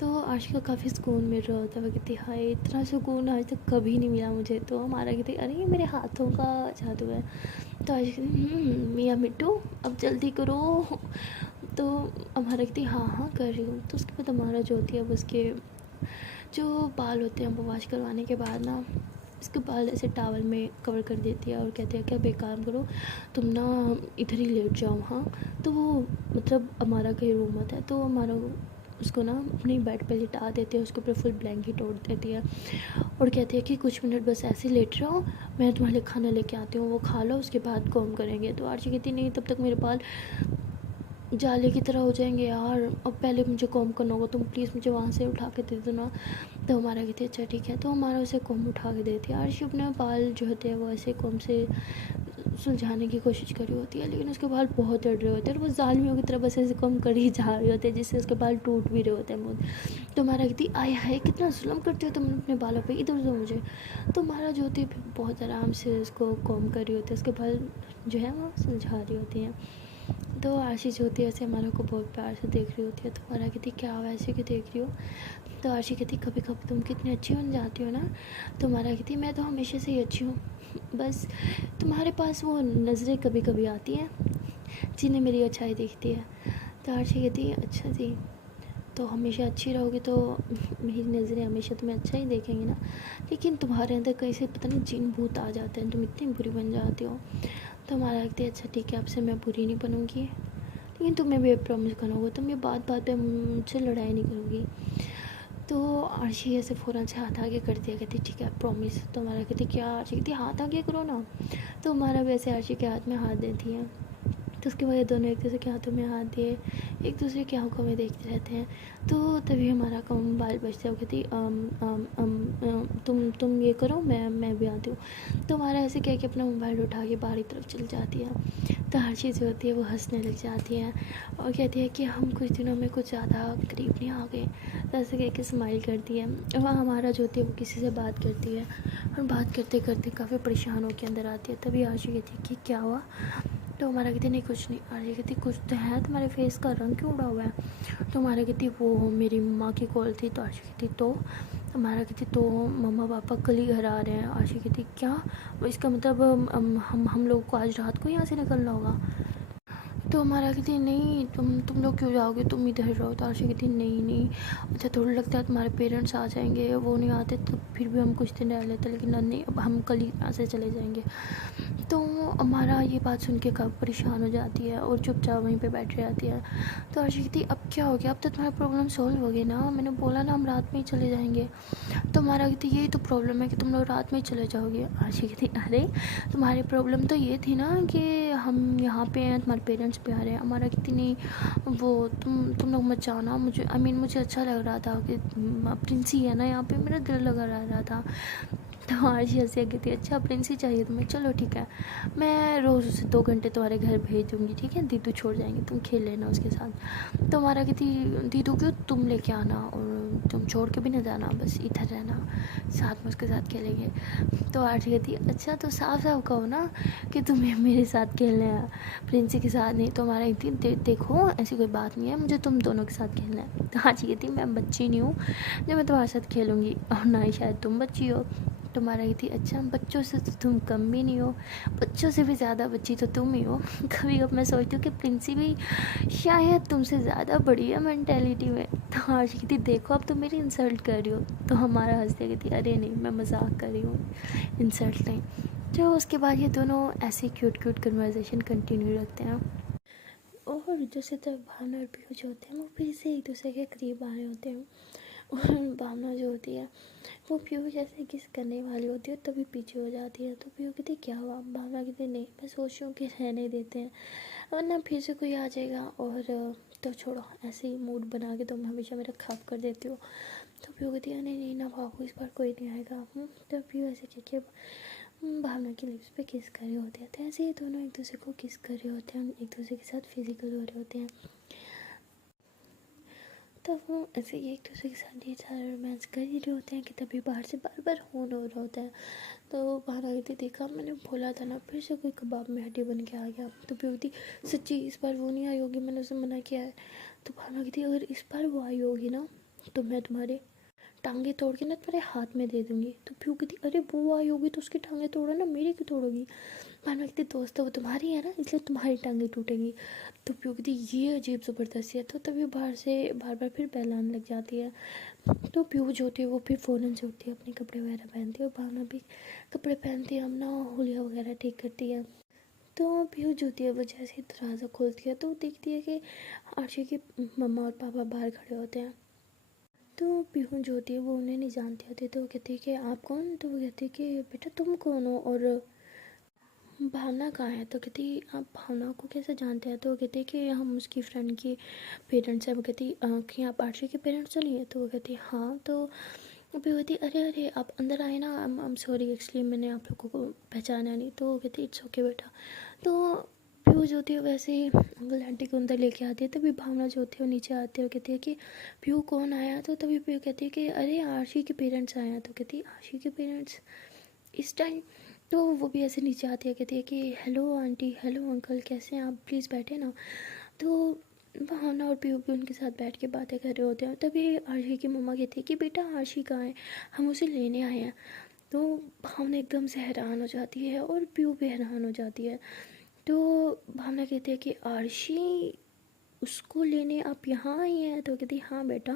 तो आशी को काफ़ी सुकून मिल रहा होता है, वो कहती हाय इतना सुकून आज तक कभी नहीं मिला मुझे। तो हमारा कहती अरे ये मेरे हाथों का जादू है। तो आशी कहती मियाँ मिट्टू अब जल्दी करो। तो हमारा कहती हाँ हाँ कर रही हूँ। तो उसके बाद हमारा जो होती है उसके जो बाल होते हैं वो वॉश करवाने के बाद ना इसके बाल ऐसे टॉवल में कवर कर देती है और कहती है कि अब एक काम करो तुम ना इधर ही लेट जाओ। हाँ तो वो मतलब हमारा कहीं रूम होता है, तो हमारा उसको ना अपनी बेड पे लिटा देती है, उसके ऊपर फुल ब्लैंकेट ओढ़ देती है और कहती है कि कुछ मिनट बस ऐसे लेट रहो, मैं तुम्हारे लिए खाना लेके आती हूँ, वो खा लो उसके बाद कॉम करेंगे। तो आरची कहती नहीं तब तक मेरे बाल जाले की तरह हो जाएंगे यार, अब पहले मुझे कॉम करना होगा, तुम प्लीज़ मुझे वहाँ से उठा के दे दो ना। तो हमारा कहती है अच्छा ठीक है। तो हमारा उसे कॉम उठा के देती है। आरशी अपने बाल जो होते हैं वो ऐसे कॉम से सुलझाने की कोशिश कर रही होती है, लेकिन उसके बाल बहुत अड़ रहे होते हैं और वो जालमियों की तरह बस ऐसे कम कर ही जा रहे होते हैं जिससे उसके बाल टूट भी रहे होते हैं बहुत। तो हमारा कहती आय हाय कितना जुल्म करते हो तुम अपने बालों पे, इधर उधर मुझे। तो हमारा जो होती है बहुत आराम से उसको कॉम कर रही होती है, उसके बाल जो है वो सुलझा रही होती हैं। तो आशीष होती है ऐसे हमारा को बहुत प्यार से देख रही होती है। तो हमारा कहती क्या वैसे क्यों देख रही हो। तो आशी कहती कभी कभी तुम कितनी अच्छी बन जाती हो ना। तो हमारा कहती मैं तो हमेशा से ही अच्छी हूँ, बस तुम्हारे पास वो नज़रें कभी कभी आती हैं जिन्हें मेरी अच्छाई दिखती है। तो आशी कहती है अच्छा जी, तो हमेशा अच्छी रहोगी तो मेरी नज़रें हमेशा तुम्हें अच्छा ही देखेंगी ना, लेकिन तुम्हारे अंदर कहीं से पता नहीं जिन भूत आ जाते हैं, तुम इतनी बुरी बन जाती हो। तो हमारा लगता है अच्छा ठीक है आपसे मैं बुरी नहीं बनूँगी, लेकिन तुम्हें भी प्रॉमिस करना होगा तुम ये बात बात पे मुझसे लड़ाई नहीं करोगी। तो आरशी ऐसे फ़ौरन से हाथ आगे कर दिया, कहती ठीक है प्रॉमिस। तो हमारा कहती क्या, आरशी कहती हाथ आगे करो ना। तो हमारा वैसे आरशी के हाथ में हाथ देती है। तो उसके बाद ये दोनों एक दूसरे के हाथों में हाथ दिए, एक दूसरे की आंखों में देखते रहते हैं। तो तभी हमारा का मोबाइल बजता है। वो कहती तुम ये करो, मैं भी आती हूँ। तो हमारा ऐसे कह के अपना मोबाइल उठा के बाहर की तरफ चली जाती है। तो हर चीज़ होती है वो हंसने लग जाती है और कहती है कि हम कुछ दिनों में कुछ ज़्यादा करीब नहीं आ गए। तो ऐसे कह के स्माइल करती है। और वहाँ हमारा जो होती है वो किसी से बात करती है और बात करते करते काफ़ी परेशान होकर अंदर आती है। तभी आशी कहती है कि क्या हुआ। तो हमारा कहती नहीं कुछ नहीं। आर्य कहती कुछ तो है, तुम्हारे फेस का रंग क्यों उड़ा हुआ है। तो हमारा कहती वो मेरी मम्मा की कॉल थी। तो आशी कहती तो हमारा कहती तो मम्मा पापा कल ही घर आ रहे हैं। आशी कहती क्या, इसका मतलब हम लोग को आज रात को यहाँ से निकलना होगा। तो हमारा कहती नहीं तुम लोग क्यों जाओगे, तुम इधर रहो। तो आशी कहती नहीं अच्छा थोड़ा लगता है तुम्हारे पेरेंट्स आ जाएंगे, वो नहीं आते तो फिर भी हम कुछ दिन रह लेते, लेकिन नहीं अब हम कल ही यहाँ से चले जाएंगे। तो हमारा ये बात सुन के काफ़ी परेशान हो जाती है और चुपचाप वहीं पे बैठ रहती है। तो आशी कहती अब क्या हो गया, अब तो तुम्हारा प्रॉब्लम सॉल्व हो गया ना, मैंने बोला ना हम रात में ही चले जाएंगे। तो हमारा कहती यही तो प्रॉब्लम है कि तुम लोग रात में ही चले जाओगे। आशी कहती अरे तुम्हारी प्रॉब्लम तो ये थी ना कि हम यहाँ पे हैं, तुम्हारे पेरेंट्स पे आ रहे हैं। हमारा कहती नहीं वो तुम लोग मत जाना, मुझे मुझे अच्छा लग रहा था कि प्रिंसी है ना यहाँ पे, मेरा दिल लगा रहा था। तो आशी हंसी कहती अच्छा प्रिंसी चाहिए तुम्हें, चलो ठीक है मैं रोज़ उसे 2 घंटे तुम्हारे घर भेज दूँगी, ठीक है दीदू छोड़ जाएंगे, तुम खेल लेना उसके साथ। तो हमारा कहती दीदू क्यों, तुम लेके आना और तुम छोड़ के भी ना जाना, बस इधर रहना, साथ में उसके साथ खेलेंगे। तो आशी कहती अच्छा तो साफ साफ कहो ना कि तुम्हें मेरे साथ खेलना है, प्रिंसी के साथ नहीं। तो हमारा कहती देखो ऐसी कोई बात नहीं है, मुझे तुम दोनों के साथ खेलना है। तो आशी कहती मैं बच्ची नहीं हूँ जो मैं तुम्हारे साथ खेलूँगी, और ना ही शायद तुम बच्ची हो। तुम्हारा ये थी अच्छा बच्चों से तो तुम कम भी नहीं हो, बच्चों से भी ज़्यादा बच्ची तो तुम ही हो। कभी कभी मैं सोचती हूँ कि प्रिंसी भी शायद तुमसे ज़्यादा बड़ी है मेंटेलिटी में। तो आशी कहती देखो अब तुम मेरी इंसल्ट कर रही हो। तो हमारा हंसते कहती अरे नहीं मैं मजाक कर रही हूँ, इंसल्ट नहीं। तो उसके बाद ये दोनों ऐसे क्यूट क्यूट कन्वर्सेशन कंटिन्यू रखते हैं। और दूसरी तरफ भावना और पीयू जो होते हैं वो फिर से एक दूसरे के करीब आ रहे होते हैं। और भावना जो होती है वो पीयू जैसे किस करने वाली होती है तभी पीछे हो जाती है। तो पीयू कहती क्या हुआ, भावना कहती नहीं मैं सोच रही हूँ कि रहने देते हैं वरना फिर से कोई आ जाएगा, और तो छोड़ो ऐसे ही मूड बना के तुम हमेशा मेरा खराब कर देती हो। तो पीयू कहती है नहीं ना भागो इस बार कोई नहीं आएगा। तो पीयू ऐसे कह के भावना की लिप्स पे किस कर रहे होते हैं। तो ऐसे ही दोनों एक दूसरे को किस कर रहे होते हैं, एक दूसरे के साथ फिजिकल हो रहे होते हैं। तो वो ऐसे ही एक दूसरे के साथ ढेर सारा रोमांस कर ही रहे होते हैं कि तभी बाहर से बार बार फोन हो रहा होता है। तो बाहर आई थी देखा मैंने बोला था ना, फिर से कोई कबाब में हड्डी बन के आ गया। तो प्योती सच्ची इस बार वो नहीं आई होगी, मैंने उसे मना किया है। तो भावना कहती अगर इस बार वो आई होगी ना तो मैं तुम्हारे टांगे तोड़ के ना तुम्हारे हाथ में दे दूँगी। तो प्यू कहती अरे वो आई होगी तो उसकी टांगे तोड़ो ना, मेरी क्यों तोड़ोगी। भावना कहती दोस्त वो तुम्हारी है ना इसलिए तुम्हारी टांगे टूटेंगी। तो प्यू कहती ये अजीब ज़बरदस्ती है। तो तभी बाहर से बार बार फिर बेल आने लग जाती है। तो प्यू जो होती है वो फिर फ़ौरन से उठती है, अपने कपड़े वगैरह पहनती है, और भावना भी कपड़े पहनती है, हम ना हुलिया वगैरह ठीक करती है। तो प्यू जो होती है वो जैसे ही दरवाज़ा खोलती है तो देखती है कि आर्ची के मम्मा और पापा बाहर खड़े होते हैं। तो पीहू जो होती है वो उन्हें नहीं जानती होती। तो वो कहती है कि आप कौन। तो वो कहती है कि बेटा तुम कौन हो और भावना कहाँ है। तो कहती आप भावना को कैसे जानते हैं। तो वो कहती है कि हम उसकी फ्रेंड के पेरेंट्स हैं। वो कहती कि आप आर्ची के पेरेंट्स तो नहीं है। तो वो कहती हाँ। तो फिर कहती अरे अरे आप अंदर आए ना, आई एम सॉरी एक्चुअली मैंने आप लोगों को पहचाना नहीं। तो वो कहती इट्स ओके बेटा। तो प्यू जो होती है वैसे ही अंकल आंटी को अंदर लेके आती है। तभी भावना जो होती है वो नीचे आती है और कहती है कि प्यू कौन आया। तो तभी प्यू कहती है कि अरे आशी के पेरेंट्स आए हैं। तो कहती है आशी के पेरेंट्स इस टाइम। तो वो भी ऐसे नीचे आती है, कहती है कि हेलो आंटी हेलो अंकल कैसे हैं आप, प्लीज़ बैठे ना। तो भावना और पीयू भी उनके साथ बैठ के बातें कर रहे होते हैं। तभी आशी की मम्मा कहती है कि बेटा आशी कहाँ है, हम उसे लेने आए हैं। तो भावना एकदम से हैरान हो जाती है और पीयू भी हैरान हो जाती है। तो भावना कहती है कि आरशी उसको लेने आप यहाँ आई हैं। तो कहती हाँ बेटा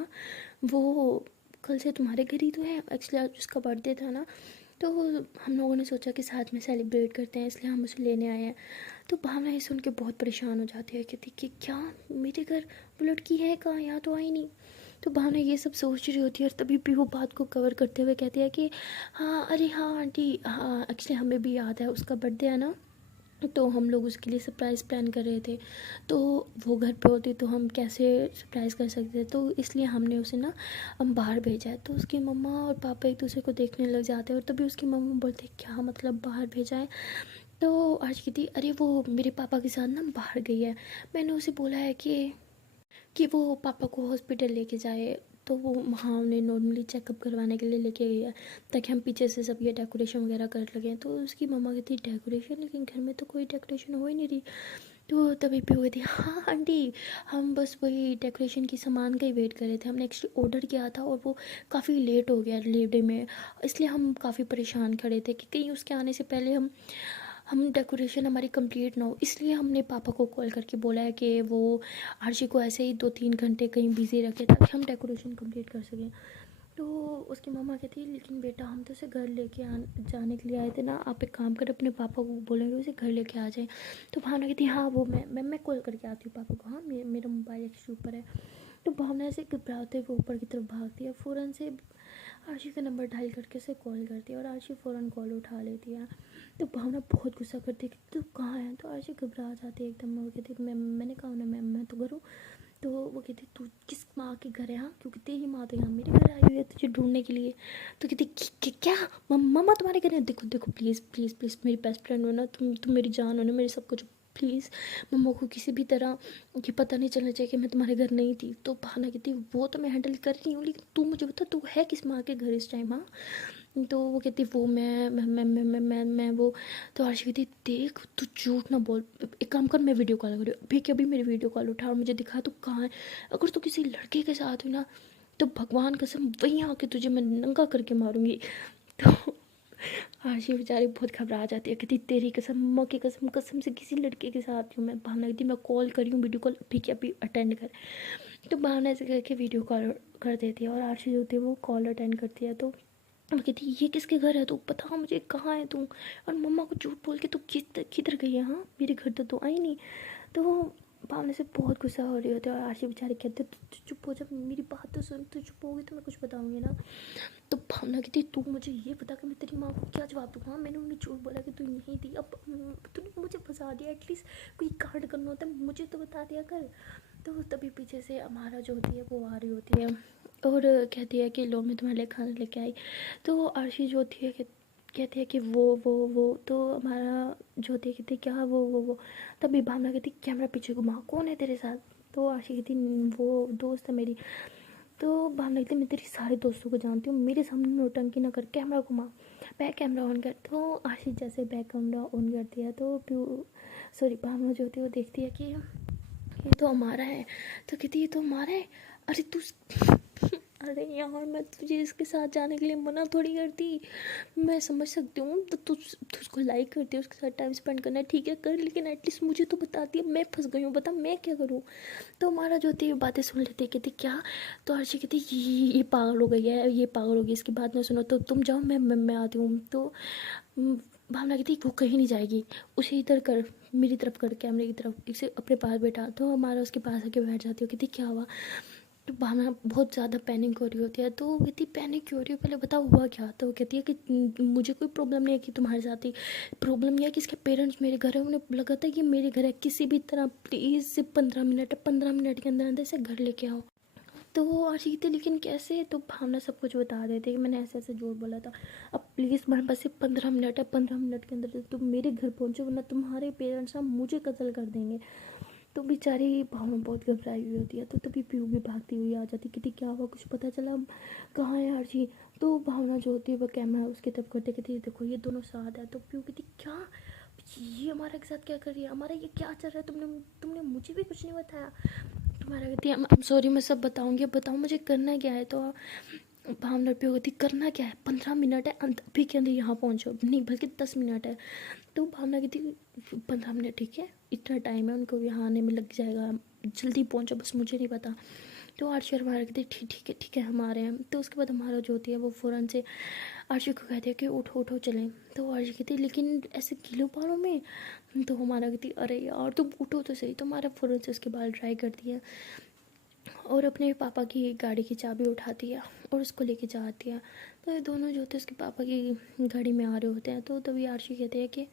वो कल से तुम्हारे घर ही तो है, एक्चुअली आज उसका बर्थडे था ना, तो हम लोगों ने सोचा कि साथ में सेलिब्रेट करते हैं इसलिए हम उसे लेने आए हैं। तो भावना ये सुन के बहुत परेशान हो जाती है, कहती कि क्या मेरे घर वो लड़की है कहाँ, यहाँ तो आई नहीं। तो भावना ये सब सोच रही होती है और तभी भी वो बात को कवर करते हुए कहती है कि हाँ अरे हाँ आंटी हाँ एक्चुअली हमें भी याद है उसका बर्थडे है ना। तो हम लोग उसके लिए सरप्राइज़ प्लान कर रहे थे। तो वो घर पे होती तो हम कैसे सरप्राइज़ कर सकते थे, तो इसलिए हमने उसे ना हम बाहर भेजा है। तो उसकी मम्मा और पापा एक दूसरे को देखने लग जाते हैं और तभी उसकी मम्मा बोलते क्या मतलब बाहर भेजा है। तो आज की थी, अरे वो मेरे पापा के साथ ना बाहर गई है। मैंने उसे बोला है कि वो पापा को हॉस्पिटल लेके जाए। तो वो वहाँ उन्हें नॉर्मली चेकअप करवाने के लिए लेके गई है, ताकि हम पीछे से सब ये डेकोरेशन वगैरह कर लगें। तो उसकी मम्मा कहती डेकोरेशन, लेकिन घर में तो कोई डेकोरेशन हो ही नहीं रही। तो तभी पे हुई थी, हाँ आंटी हम बस वही डेकोरेशन की सामान का ही वेट कर रहे थे। हमने एक्चुअली ऑर्डर किया था और वो काफ़ी लेट हो गया डिलीवरी में, इसलिए हम काफ़ी परेशान खड़े थे कि कहीं उसके आने से पहले हम डेकोरेशन हमारी कंप्लीट ना हो। इसलिए हमने पापा को कॉल करके बोला है कि वो आरशी को ऐसे ही 2-3 घंटे कहीं बिज़ी रखे ताकि हम डेकोरेशन कंप्लीट कर सकें। तो उसकी मम्मा कहती है लेकिन बेटा हम तो उसे घर लेके जाने के लिए आए थे ना, आप एक काम कर अपने पापा को बोलेंगे उसे घर लेके आ जाए। तो भावना कहती है हाँ वो मैं कॉल करके आती हूँ पापा को, हाँ मेरा मोबाइल एक्चुअली ऊपर है। तो भावना ऐसे घबराते हुए ऊपर की तरफ भागती है, फ़ौरन से आरशी का नंबर डायल करके उसे कॉल करती है और आरशी फ़ौरन कॉल उठा लेती है। तो भावना बहुत गुस्सा करती है कि तू कहाँ है। तो आरशी घबरा जाती है एकदम, वो कहती है मैंने कहा ना मैं तो घर हूँ। तो वो कहती तू किस माँ के घर है, हाँ क्योंकि तेरी माँ तो यहाँ मेरे घर आई हुई है तुझे ढूंढने के लिए। तो कहती क्या मम्मा तुम्हारे घर है, देखो देखो प्लीज़ प्लीज़ प्लीज़ मेरी बेस्ट फ्रेंड हो ना, तुम मेरी जान हो ना, मेरी सब कुछ, प्लीज़ मम्मा को किसी भी तरह ये पता नहीं चलना चाहिए कि मैं तुम्हारे घर नहीं थी। तो भावना कहती वो तो मैं हैंडल कर रही हूँ, लेकिन तू मुझे बता तू है किस माँ के घर इस टाइम, हाँ। तो वो कहती वो मैं वो। तो आरशी कहती देख तू झूठ ना बोल, एक काम कर मैं वीडियो कॉल करूँ अभी के अभी, मेरी वीडियो कॉल उठा और मुझे दिखा तू कहाँ है। अगर तू किसी लड़के के साथ हुई ना तो भगवान कसम वहीं आके तुझे मैं नंगा करके मारूंगी। तो आरशी बेचारी बहुत घबरा जाती है, कहती तेरी कसम मम्मा की कसम, कसम से किसी लड़के के साथ हूँ मैं। भावना कहती मैं कॉल करी हूँ वीडियो कॉल अभी के अभी अटेंड कर। तो भावना ऐसे करके वीडियो कॉल कर देती है और आरशी जो होती है वो कॉल अटेंड करती है। तो वो कहती ये किसके घर है, तू बता मुझे कहाँ है तू। और मम्मा को झूठ बोल के तू किधर गई है, हाँ मेरे घर तो तू आई नहीं। तो भावना से बहुत गुस्सा हो रही होती है और आरशी बेचारी कहते तू चुप हो, जब मेरी बात तो सुन, तू चुप होगी तो मैं कुछ बताऊंगी ना। तो भावना कहती तू मुझे ये बता कि मैं तेरी माँ को क्या जवाब दूँ, हाँ मैंने उन्हें झूठ बोला कि तू यहीं थी, अब तूने मुझे फंसा दिया, एटलीस्ट कोई कांड करना होता है मुझे तो बता दिया कर। तो तभी पीछे से अमारा जो होती है वो आ रही होती है और कहती है कि लो मैं तुम्हारे लिए खाना लेके आई। तो आरशी जो होती है कहती है कि वो तो हमारा जो होती है कहती है क्या वो। तभी भावना कहती कैमरा पीछे घुमा, कौन है तेरे साथ। तो आरशी कहती वो दोस्त है मेरी। तो भावना कहती मैं तेरी सारे दोस्तों को जानती हूँ, मेरे सामने नौटंकी ना कर, कैमरा घुमा, बैक कैमरा ऑन कर। तो आरशी जैसे बैक कैमरा ऑन करती है तो सॉरी भावना जो होती है वो देखती है कि ये तो हमारा है। तो कहती ये तो हमारा है, अरे तू अरे यार मैं तुझे इसके साथ जाने के लिए मना थोड़ी करती, मैं समझ सकती हूँ तो तू उसको लाइक करती है, उसके साथ टाइम स्पेंड करना है ठीक है कर, लेकिन एटलीस्ट मुझे तो बताती है, मैं फंस गई हूँ बता मैं क्या करूँ। तो हमारा जो होती है बातें सुन लेते हैं, कहती क्या। तो अर्शी कहती ये पागल हो गई है, ये पागल हो गई, इसकी बात ना सुनो, तो तुम जाओ मैं आती हूँ। तो भावना कहती वो कहीं नहीं जाएगी, उसे इधर कर, मेरी तरफ कर, कैमरे की तरफ, इसे अपने पास बैठा। तो हमारा उसके पास आके बैठ जाती हो, कहती क्या हुआ। तो भावना बहुत ज़्यादा पैनिक हो रही होती है। तो वो कहती पैनिक क्यों हो रही हो, पहले बताओ हुआ क्या। तो वो कहती है कि मुझे कोई प्रॉब्लम नहीं है कि तुम्हारे साथ ही प्रॉब्लम, यह है कि इसके पेरेंट्स मेरे घर है, उन्हें लगा था कि मेरे घर है, किसी भी तरह प्लीज़ सिर्फ 15 मिनट है, 15 मिनट के अंदर अंदर से घर लेके आओ। तो वो आशिक थे लेकिन कैसे। तो भावना सब कुछ बता देते कि मैंने ऐसे ऐसे झूठ बोला था, अब प्लीज़ मेरे पास सिर्फ 15 मिनट है, 15 मिनट के अंदर तुम मेरे घर पहुँचो वरना तुम्हारे पेरेंट्स ना मुझे कत्ल कर देंगे। तो बेचारी भावना बहुत घबराई हुई होती है। तो तभी पीयू भी भागती हुई आ जाती, कहती क्या हुआ कुछ पता चला, कहाँ है आरजी। तो भावना जो होती है वह कैमरा उसकी तरफ करते कहती देखो ये दोनों साथ है। तो पीयू कहती क्या ये हमारे के साथ क्या कर रही है, हमारा ये क्या चल रहा है, तुमने तुमने मुझे भी कुछ नहीं बताया। तुम्हारा कहती है सॉरी मैं सब बताऊंगी, अब बताओ मुझे करना क्या है। तो भावना पे होती करना क्या है, 15 मिनट है, अभी के अंदर यहाँ पहुँचो, नहीं बल्कि 10 मिनट है। तो भावना कहती 15 मिनट ठीक है, इतना टाइम है उनको यहाँ आने में लग जाएगा, जल्दी पहुँचो बस मुझे नहीं पता। तो आरशी और हमारा कहती ठीक है हम आ रहे हैं। तो उसके बाद हमारा जो होती है वो फ़ौरन से आरशी को कहती है कि उठो उठो चलें। तो आरशी कहती है लेकिन ऐसे गीलों बालों में। तो हमारा कहती अरे यार तुम उठो तो सही। तो हमारा फ़ौरन से उसके बाल ड्राई करती है और अपने पापा की गाड़ी की चाबी उठाती है और उसको लेके जाती है। तो ये दोनों जो होते हैं उसके पापा की गाड़ी में आ रहे होते हैं। तो तभी आरशी कहते हैं कि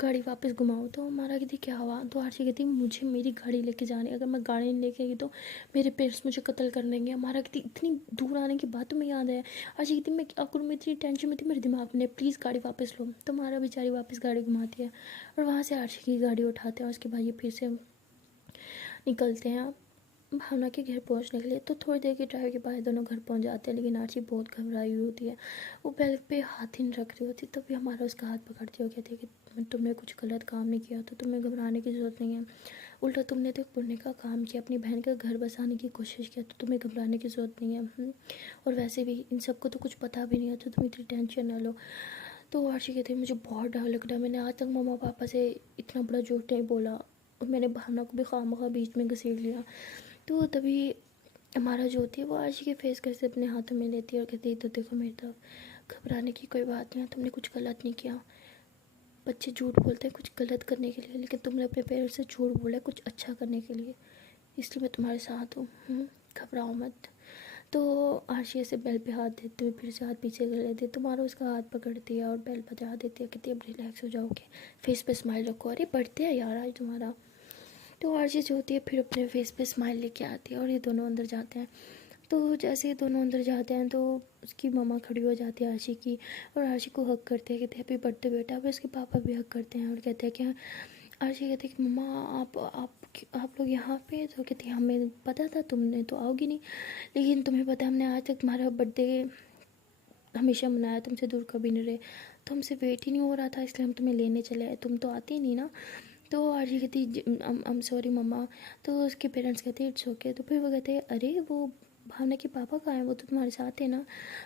गाड़ी वापस घुमाओ। तो हमारा कहती क्या हुआ, तो आरशी कहती मुझे मेरी गाड़ी लेके जानी, अगर मैं गाड़ी नहीं लेके गई तो मेरे पेरेंट्स मुझे कत्ल कर देंगे। हमारा कहती इतनी दूर आने के बाद तुम्हें याद आया। आरशी कहती मैं क्या करूँ, मैं इतनी टेंशन में थी मेरे दिमाग में, प्लीज़ गाड़ी वापस लो। तो हमारा बेचारी वापस गाड़ी घुमाती है और वहाँ से आरशी की गाड़ी उठाते हैं और उसके बाद ये फिर से निकलते हैं भावना के घर पहुंचने के लिए। तो थोड़ी देर के ड्राइव के बाद दोनों घर पहुंच जाते हैं, लेकिन आरची बहुत घबराई हुई होती है, वो बेल्ट पे हाथ ही नहीं रख रही होती। तभी हमारा उसका हाथ पकड़ती हो, कहती है कि तुमने कुछ गलत काम नहीं किया, तो तुम्हें घबराने की ज़रूरत नहीं है, उल्टा तुमने तो एक पुण्य का काम किया, अपनी बहन का घर बसाने की कोशिश किया, तो तुम्हें घबराने की ज़रूरत नहीं है। और वैसे भी इन सबको तो कुछ पता भी नहीं है, तो तुम इतनी टेंशन ना लो। तो आरची कहती है मुझे बहुत डर लग रहा है, मैंने आज तक मम्मा पापा से इतना बड़ा झूठ नहीं बोला, और मैंने भावना को भी खामखा बीच में घसीट लिया। तो तभी हमारा जो होती है वो आरची के फेस कैसे अपने हाथों में लेती है और कहती है तो देखो मेरी तरफ, घबराने की कोई बात नहीं है, तुमने कुछ गलत नहीं किया। बच्चे झूठ बोलते हैं कुछ गलत करने के लिए, लेकिन तुमने अपने पेरेंट्स से झूठ बोला है कुछ अच्छा करने के लिए, इसलिए मैं तुम्हारे साथ हूँ, घबराओ मत। तो आरशी ऐसे बेल पे हाथ देते हुए फिर से हाथ पीछे कर लेती है, तुम्हारा उसका हाथ पकड़ती है और बेल बजा देती है, कहती है अब रिलैक्स हो जाओगे, फेस पे स्माइल रखो, अरे बढ़ते हैं यार आज तुम्हारा। तो आरची जो होती है फिर अपने फेस पे स्माइल लेके आती है और ये दोनों अंदर जाते हैं। तो जैसे ये दोनों अंदर जाते हैं तो उसकी मम्मा खड़ी हो जाती है आरची की, और आरची को हक करते हैं, कहते हैं हैप्पी बर्थडे बेटा। फिर उसके पापा भी हक करते हैं और कहते हैं कि आरची कहती है कि मम्मा आप लोग यहाँ पे, तो कहती है हमें पता था तुमने तो आओगी नहीं, लेकिन तुम्हें पता है हमने आज तक तुम्हारा बर्थडे हमेशा मनाया, तुमसे दूर कभी नहीं रहे, तो हमसे वेट ही नहीं हो रहा था, इसलिए हम तुम्हें लेने चले आए, तुम तो आती ही नहीं ना। तो आरजी कहती I'm सॉरी मम्मा। तो उसके पेरेंट्स कहते हैं इट्स ओके। तो फिर वो कहते हैं अरे वो भावना के पापा कहाँ हैं, वो तो तुम्हारे साथ है ना।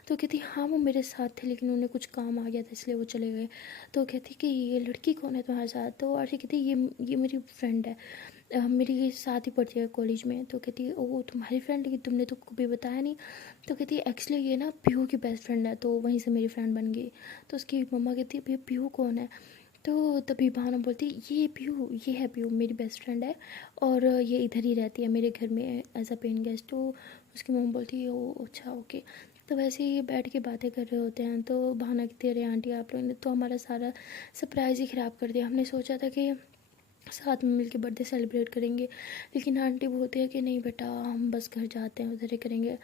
तो कहती हाँ वो मेरे साथ थे, लेकिन उन्हें कुछ काम आ गया था इसलिए वो चले गए। तो कहती कि ये लड़की कौन है तुम्हारे साथ। तो आरजी कहती ये मेरी फ्रेंड है, मेरी साथ ही पढ़ती है कॉलेज में। तो कहती ओ तुम्हारी फ्रेंड, लेकिन तुमने तो कभी बताया नहीं। तो कहती एक्चुअली ये ना पीहू की बेस्ट फ्रेंड है, तो वहीं से मेरी फ्रेंड बन गई। तो उसकी मम्मा कहती है पीहू कौन है। तो तभी भावना बोलती ये पीहू, ये है पीहू मेरी बेस्ट फ्रेंड है, और ये इधर ही रहती है मेरे घर में एज अ पेइंग गेस्ट। तो उसकी मम्मा बोलती है ओ अच्छा ओके। तो वैसे ही बैठ के बातें कर रहे होते हैं, तो भावना कहती है अरे आंटी आप लोगों ने तो हमारा सारा सरप्राइज़ ही ख़राब कर दिया, हमने सोचा था कि साथ में मिलके बर्थडे सेलिब्रेट करेंगे, लेकिन आंटी बोलती है कि नहीं बेटा हम बस घर जाते हैं उधर ही करेंगे।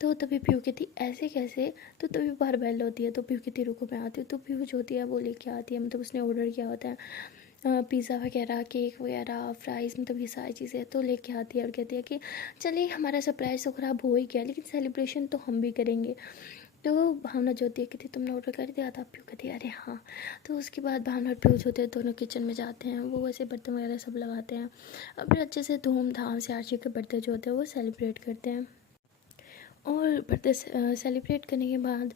तो तभी पीहू कहती ऐसे कैसे। तो तभी बाहर बेल होती है, तो पीहू कहती रुको मैं आती हूँ। तो पीहू जो होती है वो लेके आती है, मतलब उसने ऑर्डर किया होता है पिज़्ज़ा वगैरह, केक वगैरह, फ्राइज़, मतलब ये सारी चीज़ें तो लेके आती है और कहती है कि चलिए हमारा सरप्राइज़ तो ख़राब हो ही गया, लेकिन सेलिब्रेशन तो हम भी करेंगे। तो भावना जो होती है कहती तुमने ऑर्डर कर दिया था। पीहू कहती है अरे हाँ। तो उसके बाद भावना और पीहू जो होते हैं दोनों किचन में जाते हैं, वो वैसे बर्तन वगैरह सब लगाते हैं और फिर अच्छे से धूमधाम से आरची के बर्थडे जो होते हैं वो सेलिब्रेट करते हैं। और बर्थडे सेलिब्रेट करने के बाद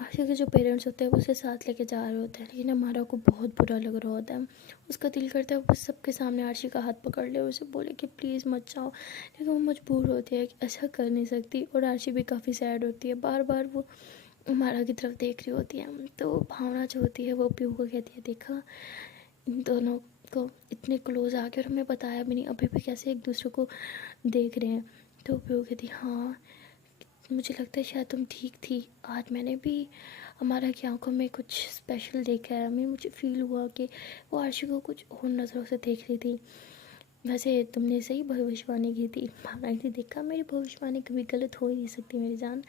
आशिया के जो पेरेंट्स होते हैं वो उसे साथ लेके जा रहे होते हैं, लेकिन हमारा को बहुत बुरा लग रहा होता है। उसका दिल करता है वो सबके सामने आरशी का हाथ पकड़ ले और उसे बोले कि प्लीज़ मत जाओ, लेकिन वो मजबूर होती है कि ऐसा कर नहीं सकती। और आरशी भी काफ़ी सैड होती है, बार बार वो हमारा की तरफ देख रही होती है। तो भावना जो होती है वो पीहू को कहती है देखा इन दोनों को इतने क्लोज आ गए और हमें बताया भी नहीं, अभी भी कैसे एक दूसरे को देख रहे हैं। तो पीहू कहती हाँ मुझे लगता है शायद तुम ठीक थी, आज मैंने भी हमारा की आंखों में कुछ स्पेशल देखा है, हमें मुझे फील हुआ कि वो आरशी को कुछ और नज़रों से देख रही थी। वैसे तुमने सही भविष्यवाणी की थी। भावना की देखा मेरी भविष्यवाणी कभी गलत हो ही नहीं सकती मेरी जान।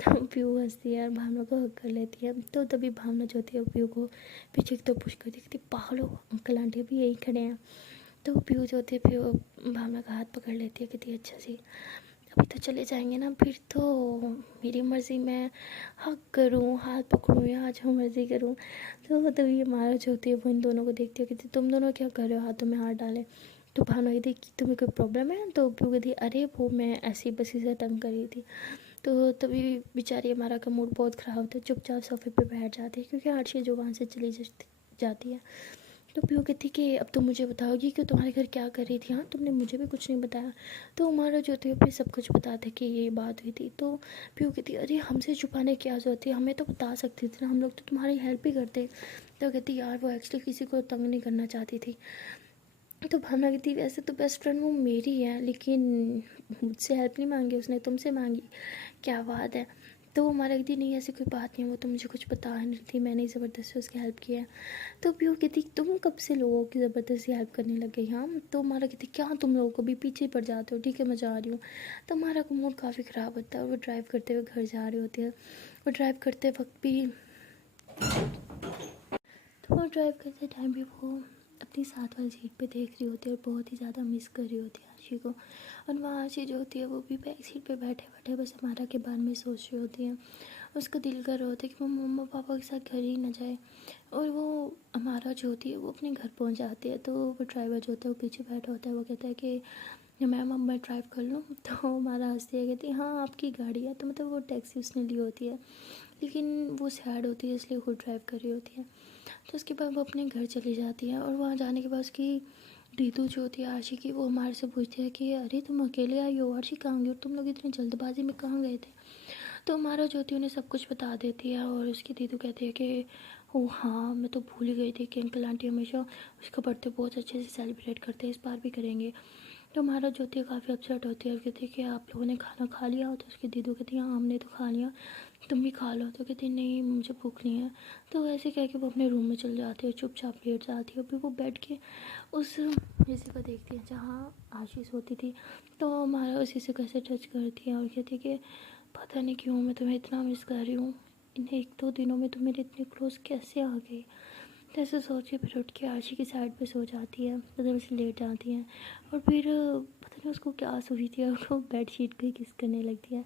तो पीहू हंसती है और भावना को हक कर लेती है। तो तभी भावना जो होती है पीहू को पीछे की तो पुश कर देखती पागल हो, अंकल आंटी अभी यही खड़े हैं। तो पीहू जो होती है पीहू भावना का हाथ पकड़ लेती है, कहती अच्छा जी अभी तो चले जाएंगे ना, फिर तो मेरी मर्ज़ी मैं हक करूँ हाथ पकड़ूँ या जो मर्ज़ी करूँ। तो तभी हमारा जो होती है वो इन दोनों को देखती है, कहती तुम दोनों क्या कर रहे हो हाथों में हाथ डाले। तो भावना कहती कि तुम्हें कोई प्रॉब्लम है। तो पीहू कहती अरे वो मैं ऐसी बसी से तंग कर रही थी। तो तभी बेचारी हमारा का मूड बहुत ख़राब होता है, चुपचाप सोफे पे बैठ जाती है क्योंकि आरशी जो वहाँ से चली जाती है। तो पीहू कहती कि अब तुम मुझे बताओगी कि तुम्हारे घर क्या कर रही थी। हाँ तुमने मुझे भी कुछ नहीं बताया। तो हमारा जो थे फिर सब कुछ बताते कि ये बात हुई थी। तो पीहू कहती अरे हमसे छुपाने की क्या जरूरत थी, हमें तो बता सकती थी ना, हम लोग तो तुम्हारी हेल्प ही करते। तो कहती यार वो एक्चुअली किसी को तंग नहीं करना चाहती थी। तो भावना कहती वैसे तो बेस्ट फ्रेंड वो मेरी है, लेकिन मुझसे हेल्प नहीं मांगी उसने, तुमसे मांगी, क्या बात है। तो वो हमारा कहती नहीं ऐसी कोई बात नहीं, वो तो मुझे कुछ बता नहीं थी, मैंने ही ज़बरदस्ती उसकी हेल्प किया है। तो पीहू कहती तुम कब से लोगों की ज़बरदस्ती हेल्प करने लग गई? हाँ, तो हमारा कहती क्या तुम लोगों को भी पीछे पड़ जाते हो, ठीक है मैं जा रही हूँ। तो हमारा को मूड काफ़ी ख़राब होता है और वो ड्राइव करते हुए घर जा रही होती है। वो ड्राइव करते वक्त भी तो वो ड्राइव करते टाइम भी वो अपनी साथ वाली सीट पे देख रही होती है और बहुत ही ज़्यादा मिस कर रही होती है आशी को। और वहाँ आशी जो होती है वो भी बैक सीट पे बैठे बैठे बस हमारा के बारे में सोच रही होती है। उसका दिल कर रहा होता है कि वो मम्मा पापा के साथ घर ही ना जाए। और वो हमारा जो होती है वो अपने घर पहुँच जाती है। तो वो ड्राइवर जो होता है वो पीछे बैठा होता है, वो कहता है कि मैम अब मैं ड्राइव कर लूँ? तो हमारा हंसती है, कहती हाँ आपकी गाड़ी है। तो मतलब वो टैक्सी उसने ली होती है, लेकिन वो सैड होती है इसलिए खुद ड्राइव कर रही होती है। तो उसके बाद वो अपने घर चली जाती है और वहाँ जाने के बाद उसकी दीदू जो होती है आशी की, वो हमारे से पूछती है कि अरे तुम अकेले आई हो आशी, कहाँ गई हो तुम लोग, इतनी जल्दबाजी में कहाँ गए थे? तो हमारा जो होती है उन्हें सब कुछ बता देती है और उसकी दीदू कहती है कि ओ हाँ मैं तो भूल ही गई थी कि अंकल आंटी हमेशा उसका बर्थडे बहुत अच्छे से सेलिब्रेट करते हैं, इस बार भी करेंगे। तो हमारा जो होती है काफ़ी अपसेट होती है और कहती है कि आप लोगों ने खाना खा लिया हो? तो उसकी दीदू कहती है हाँ हमने तो खा लिया, तुम भी खा लो। तो कहती नहीं मुझे भूख नहीं है। तो ऐसे कह के वो अपने रूम में चल जाती है, चुपचाप लेट जाती है। फिर वो बैठ के उस शीशे को देखती है जहाँ आशीष होती थी। तो हमारा उस शीशे को ऐसे टच करती है और कहती है कि पता नहीं क्यों मैं तुम्हें इतना मिस कर रही हूँ, इन 1-2 दिनों में तुम मेरे इतने क्लोज कैसे आ गई? तो ऐसे सोच के फिर उठ के आशी की साइड पे सो जाती है, मतलब ऐसे लेट जाती है। और फिर पता नहीं उसको क्या हुई थी और वो बेड शीट को ही किस करने लगती है।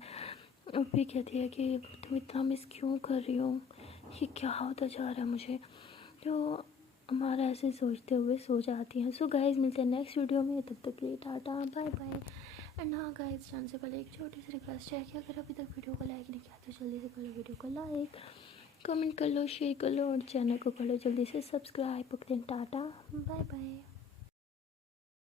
और फिर कहती है कि तुम इतना मिस क्यों कर रही हो, ये क्या होता जा रहा है मुझे? तो हमारा ऐसे सोचते हुए सो जाती हैं। सो गाइस मिलते हैं नेक्स्ट वीडियो में, तब तक के लिए टाटा बाय बाय। एंड हाँ गाइस, जाने से पहले एक छोटी सी रिक्वेस्ट है कि अगर अभी तक वीडियो को लाइक नहीं किया तो जल्दी से कर लो वीडियो को लाइक, कमेंट कर लो, शेयर कर लो और चैनल को कर लो जल्दी से subscribe. Okay tata bye bye.